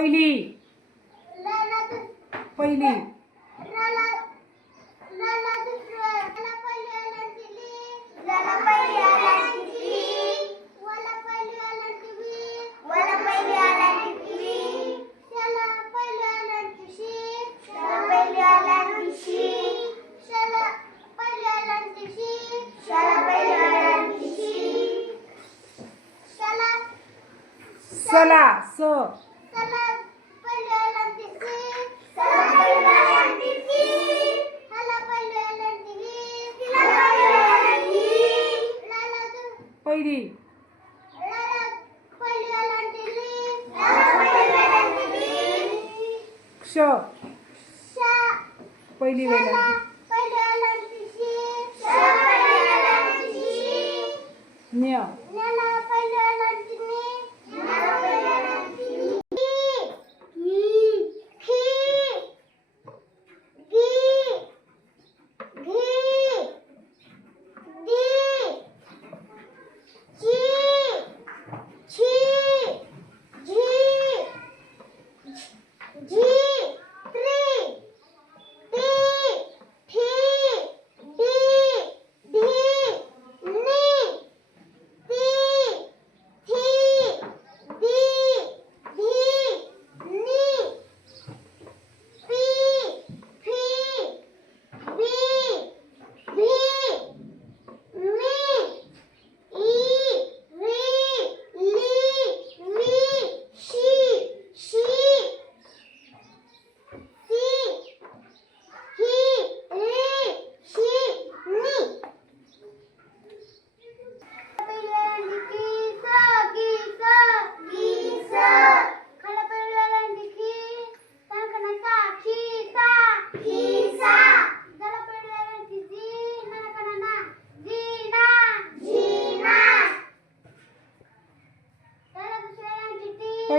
पहिली. पहिली. चला स. पहिली क्ष